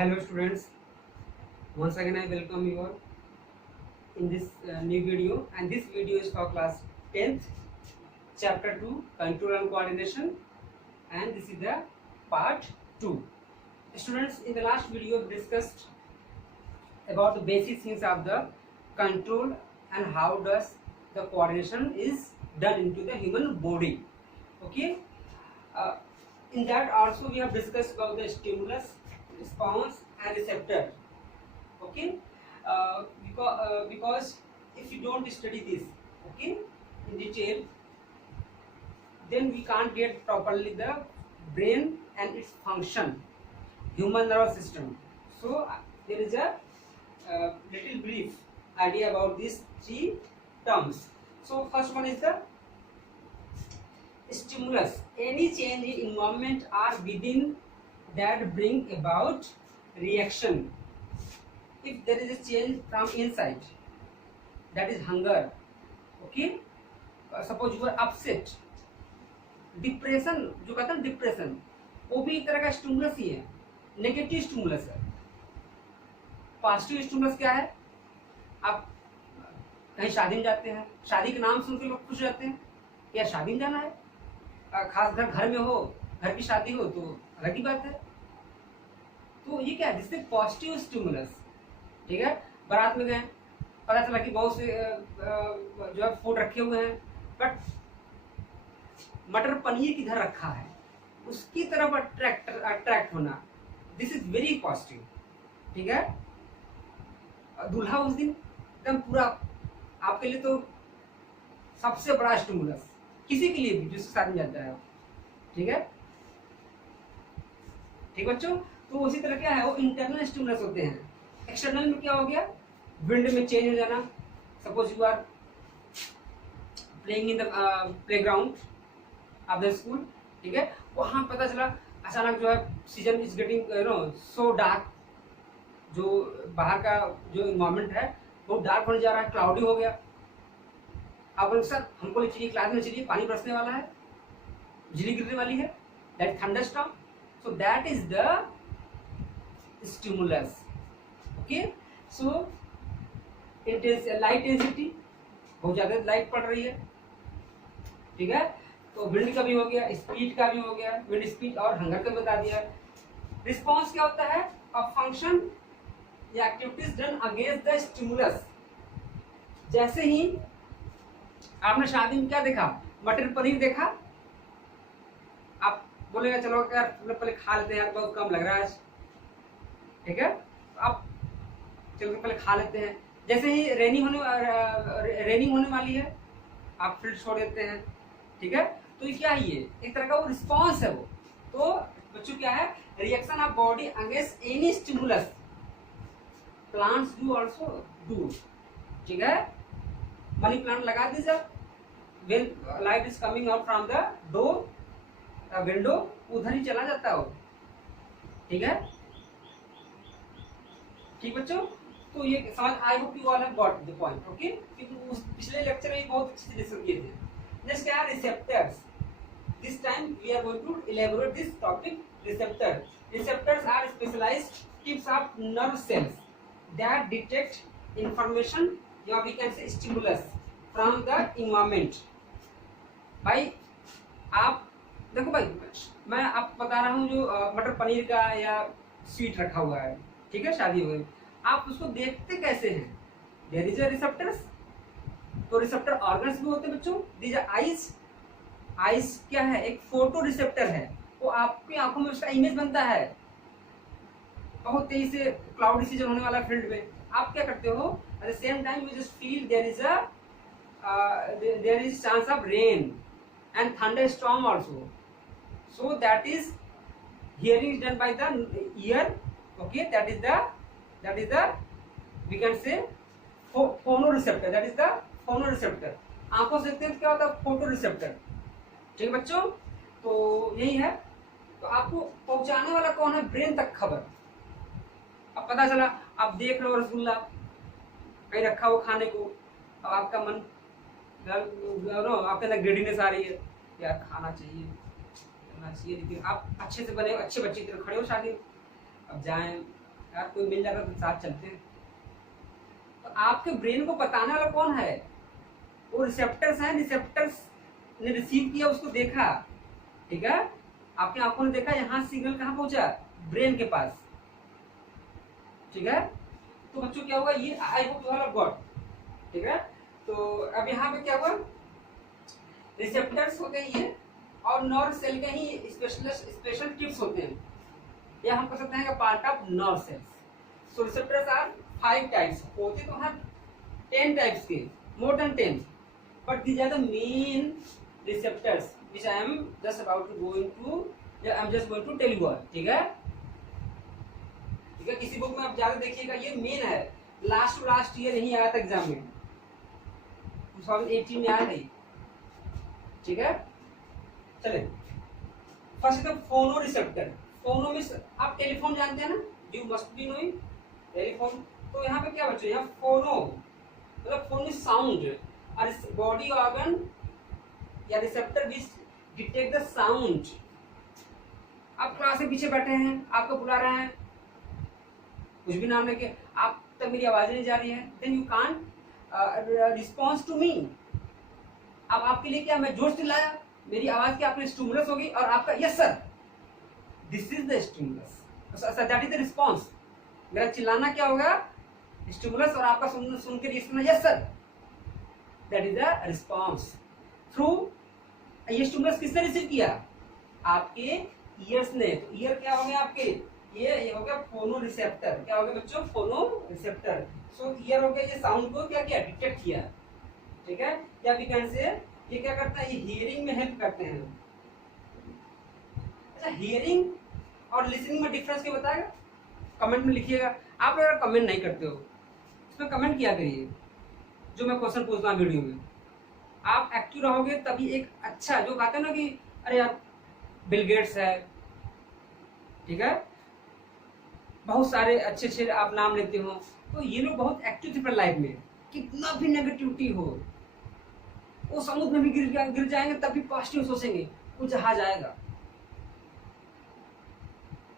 Hello students, once again I welcome you all in this new video, and this video is for class 10th chapter 2 control and coordination, and this is the part 2. Students, in the last video we discussed about the basic things of the control and how does the coordination is done into the human body. Okay, in that also we have discussed about the stimulus, response and receptor. Okay, because if you don't study this, okay, in detail, then we can't get properly the brain and its function, human nervous system. So there is a little brief idea about these three terms. So first one is the stimulus, any change in environment or within that bring about reaction. If there is a change from inside, that is hunger. Okay, suppose you are upset, depression, जो कहते हैं depression, वो भी एक तरह का stimulus ही है, negative stimulus है. पॉजिटिव स्टिमुलस क्या है? आप कहीं शादी में जाते हैं, शादी के नाम सुन के लोग खुश रहते हैं, यार शादी में जाना है, खास घर में हो, घर की शादी हो तो अलग ही बात है. तो ये क्या है? जिससे पॉजिटिव स्टिमुलस. ठीक है, बारात में गए, पता चला कि बहुत से जो है फूड रखे हुए हैं, बट मटर पनीर किधर रखा है, उसकी तरफ अट्रैक्ट होना, दिस इज वेरी पॉजिटिव. ठीक है, दूल्हा उस दिन एकदम पूरा आपके लिए तो सबसे बड़ा स्टिमुलस, किसी के लिए भी जिसके साथ में जाता है. ठीक है, ठीक बच्चों. तो उसी तरह क्या है, वो इंटरनल स्टिमुलस होते हैं. एक्सटर्नल में क्या हो गया, विंड में चेंज हो जाना. Suppose you are playing in the playground of the school. ठीक है, वहां पता चला अचानक जो है season is getting so dark, जो बाहर का जो इन्वायरमेंट है वो डार्क होने जा रहा है, क्लाउडी हो गया. आप लोग सर हमको चलिए क्लास में चलिए, पानी बरसने वाला है, बिजली गिरने वाली है, that thunderstorm. So that is the stimulus. Okay, so it is light density, बहुत ज्यादा लाइट पड़ रही है. ठीक है, तो विंड का भी हो गया, स्पीड का भी हो गया, विंड स्पीड और हंगर का बता दिया. रिस्पॉन्स क्या होता है? अ फंक्शन या activities done against the stimulus. जैसे ही आपने शादी में क्या देखा, मटर पनीर देखा, आप बोलेगा चलो यार पहले खा लेते हैं यार, बहुत कम लग रहा है. ठीक है, आप चलो पहले खा लेते हैं. जैसे ही रेनिंग होने वाली है, आप फील्ड छोड़ देते हैं. ठीक है, तो ये क्या है, ये एक तरह का वो रिस्पॉन्स है वो. तो बच्चों क्या है, reaction of body against any stimulus. Plants do also do. ठीक है, मनी प्लांट लगा दीजिए, when light is coming out from the door window, उधर ही चला जाता है वो. ठीक है, ठीक बच्चों. तो ये समझ, I hope you all have got the point. Okay, क्योंकि उस पिछले लेक्चर में बहुत अच्छे से डिस्कस किए थे. नेक्स्ट क्या है, receptors. This time we are going to elaborate this topic, receptor. Receptors are specialised tips of nerve cells that detect information, या we can say stimulus from the environment. भाई आप देखो भाई, मैं आपको बता रहा हूँ जो मटर पनीर का या स्वीट रखा हुआ है, ठीक है, शादी हो गई, आप उसको देखते कैसे हैं? There is a receptors. तो रिसेप्टर ऑर्गन्स भी होते हैं बच्चों. These are eyes. आईज क्या है, एक फोटो रिसेप्टर है, वो आपकी आंखों में उसका इमेज बनता है. बहुत तेजी से क्लाउडी सीजन होने वाला फील्ड में, आप क्या करते हो, at the same time you just feel there is chance of rain and thunder storm also. So that is hearing is done by the ear. Okay, that is the we can say phono receptor. That is the phono receptor. आंखों से देखते हैं क्या होता है, photo receptor. ठीक है बच्चों, तो यही है. तो आपको पहुंचाने वाला कौन है? ब्रेन तक खबर. अब पता चला, आप देख लो रसगुल्ला कहीं रखा हो खाने को, अब आपका मन, आपके अंदर ग्रेडीनेस आ रही है, यार खाना चाहिए, लेकिन आप अच्छे से बने, अच्छे बच्चे की तरह खड़े हो शादी. अब जाएं, यार कोई मिल जाता तो साथ चलते हैं। तो आपके ब्रेन को बताने वाला कौन है? वो रिसेप्टर्स हैं। रिसेप्टर्स ने रिसीव किया, उसको देखा, ठीक है, आपकी आंखों ने देखा, यहाँ सिग्नल कहाँ पहुंचा? ब्रेन के पास, ठीक है। तो बच्चों क्या हुआ, ये I hope you have got, ठीक है। तो अब यहाँ पे क्या हुआ, रिसेप्टर्स होते हैं ये, और नर्व सेल के ही स्पेशल टिप्स होते हैं, या हम कह सकते हैं part of nerve cells. So receptors are 5 types, होते तो हैं 10 टाइप्स के, more than 10, but these are the main receptors which I am just about to going to, या I am just going to tell you all, ठीक है, ठीक है। किसी बुक में आप ज्यादा देखिएगा, ये मेन है, लास्ट ईयर यही आया था एग्जाम में, 2018 में आया नहीं, ठीक है। चले, फर्स्ट है फोनो रिसेप्टर। फोनो में आप टेलीफोन जानते हैं ना, you must be knowing telephone. तो यहाँ पे क्या बच्चों, यहाँ फोनो मतलब फोन में साउंड, और बॉडी ऑर्गन या receptor which detect the sound. आप क्लास के पीछे बैठे हैं, आपको बुला रहे हैं, कुछ भी नाम लेके, आप तक मेरी आवाज नहीं जा रही है, then you can't response to me. अब आपके लिए क्या, मैं जोर से चिल्लाया, मेरी आवाज की आपने स्टिमुलस होगी, और आपका yes sir, this is the stimulus, that is the response. मेरा चिल्लाना क्या होगा, स्टिमुलस, और आपका सुन के reaction yes sir, that is the response. Through ये स्टिमुलस किसने रिसीव किया, आपके ईयर्स ने। तो ईयर क्या हो गया आपके, ये हो गया फोनो रिसेप्टर। क्या हो गया बच्चों, फोनो रिसेप्टर। सो ईयर हो गया, ये साउंड को क्या किया, डिटेक्ट किया, ठीक है। या वी कैन से ये क्या करता है, ये हियरिंग में हेल्प करते हैं। अच्छा, हियरिंग और लिसनिंग में डिफरेंस क्या बताएगा, कमेंट में लिखिएगा। आप अगर कमेंट नहीं करते हो, इसमें कमेंट किया करिए, जो मैं क्वेश्चन पूछता हूँ वीडियो में। आप एक्टिव रहोगे तभी एक अच्छा, जो कहते हैं ना कि अरे यार बिल गेट्स है, ठीक है, बहुत सारे अच्छे अच्छे आप नाम लेते हो, तो ये लोग बहुत एक्टिव थे अपने लाइफ में। कितना भी नेगेटिविटी हो, वो समुद्र में भी गिर जाएंगे तब भी पॉजिटिव सोचेंगे, वो जहाज आएगा।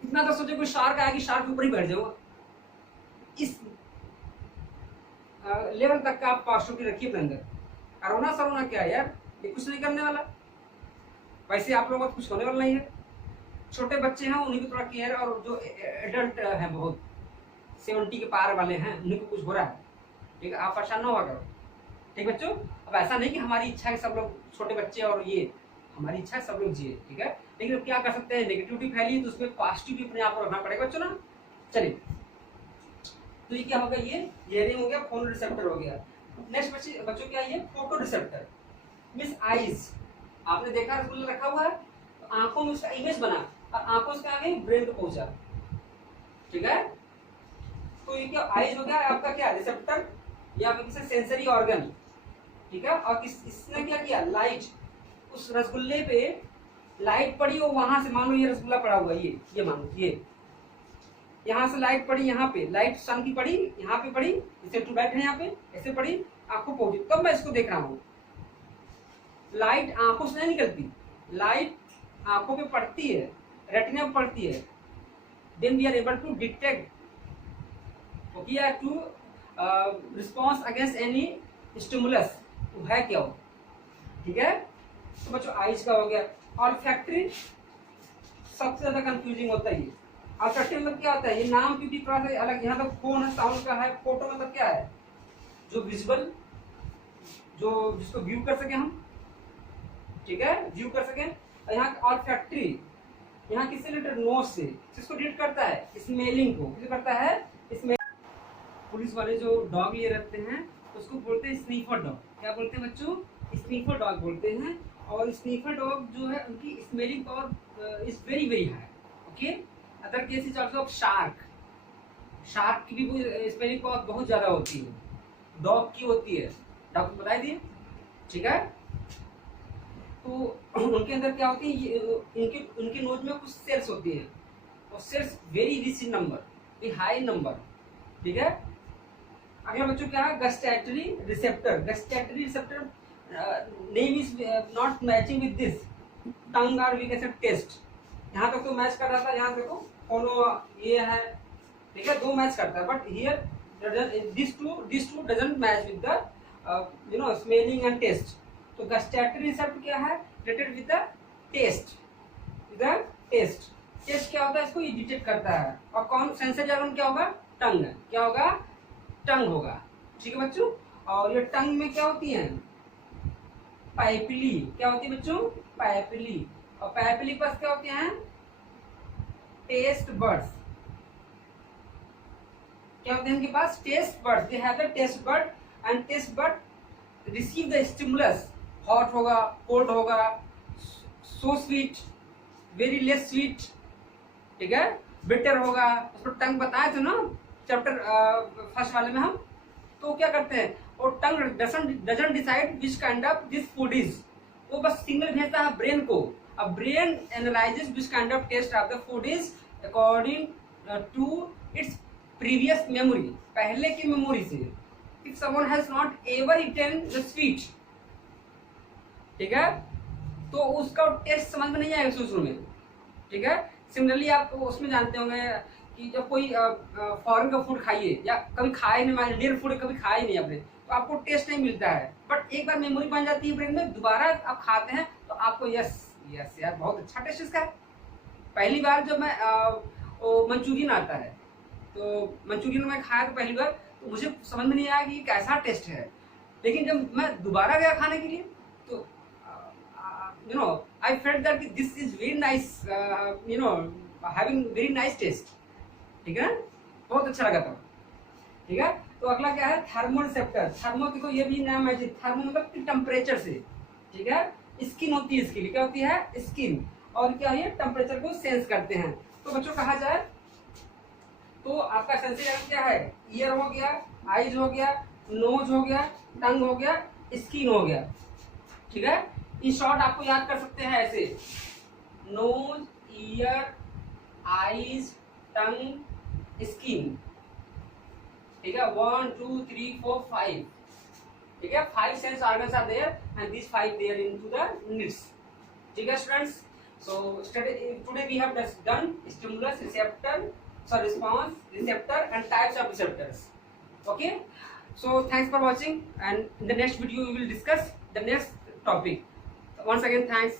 इतना तो सोचे कोई शार्क आएगी, शार्क के ऊपर ही बैठ जाओ। इस लेवल तक का आप पॉजिटिविटी रखिए अपने अंदर। अरोना सरोना क्या है यार, ये कुछ नहीं करने वाला, वैसे आप लोगों को कुछ होने वाला नहीं है। छोटे बच्चे हैं उन्हीं को थोड़ा केयर, और जो एडल्ट हैं बहुत 70 के पार वाले हैं, उन्हीं को कुछ हो रहा है, ठीक है, आप परेशान ना हुआ करो, ठीक बच्चों। अब ऐसा नहीं कि हमारी इच्छा है सब लोग छोटे बच्चे, और ये हमारी इच्छा है सब लोग जिए, ठीक है, लेकिन अब क्या कर सकते हैं, नेगेटिविटी फैली तो उसमें पॉजिटिव भी अपने आप को रखना पड़ेगा बच्चों ना। चलिए, तो ये क्या हो गया, ये हियरिंग हो गया, फोन रिसेप्टर हो गया। नेक्स्ट बच्चों क्या है, फोटो रिसेप्टर मींस आईज। आपने देखा रसगुल्ला रखा हुआ है, तो आंखों में उसका इमेज बना, और आंखों से आगे ब्रेन को पहुंचा, ठीक है। तो ये क्या आईज हो गया आपका, क्या रिसेप्टर या किसी सेंसरी ऑर्गन, ठीक है। और इसने क्या किया, लाइट, उस रसगुल्ले पे लाइट पड़ी, और वहां से मान लो ये रसगुल्ला पड़ा हुआ, ये मान लो, ये यहाँ से लाइट पड़ी, यहाँ पे लाइट सन की पड़ी, यहाँ पे पड़ी, इसे टू बैठ है यहाँ पे, ऐसे पड़ी, आंखों पहुंची, तब मैं इसको देख रहा हूँ। लाइट आंखों से नहीं निकलती, लाइट आंखों पे पड़ती है, रेटिना पे पड़ती है, then we are able to detect, okay, to response against any stimulus, तो है क्या हो, ठीक है। तो बच्चों आइज का हो गया। और फैक्ट्री सबसे ज्यादा कंफ्यूजिंग होता है ये। और फैक्ट्री मतलब क्या होता है, ये नाम क्योंकि थोड़ा सा अलग, यहाँ तक फोन है, साउंड का है, फोटो मतलब क्या है, जो विजुअल, जो जिसको व्यू कर सके हम, ठीक है, व्यू कर सके। यहाँ और फैक्ट्री यहाँ किससे रिलेटेड, नोज से, किसको डिटेक्ट करता है, स्मेलिंग को, किसे करता है, इसमें पुलिस वाले जो डॉग लिए रहते हैं उसको बोलते हैं स्नीफर डॉग। क्या बोलते हैं बच्चों, स्नीफर डॉग बोलते हैं। और स्नीफर डॉग जो है उनकी smelling power is very very high, okay. Other cases also of shark, shark की भी स्मेलिंग पावर बहुत ज्यादा होती है, डॉग की होती है, डॉग बता दिए, ठीक है। तो उनके अंदर क्या होती है, उनके नोज में कुछ सेल्स होती हैं, और cells very rich number, very high number, ठीक है। अगला बच्चों क्या है, gustatory receptor. Gustatory receptor name is not matching with this tongue और वी कैन से टेस्ट। यहाँ तक तो मैच कर रहा था, यहाँ देखो फोनो ये है, ठीक है, दो मैच करता है, but here this two doesn't match with the smelling and taste. तो गस्टैटरी रिसेप्टर क्या है, related with the taste, taste क्या होता है, इसको ये डिटेक्ट करता है। और कौन सेंसरी ऑर्गन क्या होगा, टंग, क्या होगा, टंग होगा, ठीक है बच्चों। और ये टंग में क्या होती है, पाइपिली, क्या होती है बच्चों, पाइपिली। और पाइपिली के पास क्या होते हैं, टेस्ट बर्ड्स, क्या होते हैं इनके पास, taste buds, they have the taste bud, and taste bud receive the stimulus, hot होगा, कोल्ड होगा, so sweet, very less sweet, ठीक है, बिटर होगा, उसको टंग बताए थे ना चैप्टर फर्स्ट वाले में हम। तो क्या करते हैं, और tongue doesn't decide which kind of this food is, वो बस सिग्नल भेजता है ब्रेन को। अब brain analyses which kind of taste of the food is according to its previous memory, पहले की मेमोरी से। If someone has not ever eaten the sweet, ठीक है, तो उसका टेस्ट समझ में नहीं आएगा शुरू में, ठीक है। सिमिलरली आप उसमें जानते होंगे कि जब कोई फॉरेन का फूड खाइए, या कभी खाए नहीं, इंडियन फूड कभी खाया ही नहीं आपने, तो आपको टेस्ट नहीं मिलता है, बट एक बार मेमोरी बन जाती है ब्रेन में, दोबारा आप खाते हैं तो आपको यस यस यार बहुत अच्छा टेस्ट इसका है। पहली बार जब मैं मंचूरियन आता है, तो मंचूरियन में खाया तो पहली बार, तो मुझे समझ में नहीं आया कि कैसा टेस्ट है, लेकिन जब मैं दोबारा गया खाने के लिए, तो I felt that this is very nice, having very nice taste, ठीक है, बहुत अच्छा लगा था, ठीक है। तो अगला क्या है, थर्मो रिसेप्टर। थर्मो देखो ये भी नाम है, थर्मो मतलब टेम्परेचर से, ठीक है। स्किन होती है इसके लिए, क्या होती है, स्किन, और क्या है, टेम्परेचर को सेंस करते हैं। तो बच्चों कहा जाए तो आपका सेंसरी ऑर्गन क्या है, ईयर हो गया, आईज हो गया, नोज हो गया, टंग हो गया, स्किन हो गया, ठीक है। इन शॉर्ट आपको याद कर सकते हैं ऐसे, नोज, ईयर, आईज, टंग, स्किन, ठीक है, 1 2 3 4 5, ठीक है, 5 sense organs are there and this 5 there into the needs, ठीक है students. So today we have done stimulus, receptor, response, receptor and types of receptors, okay. So thanks for watching, and in the next video we will discuss the next topic. Once again thanks.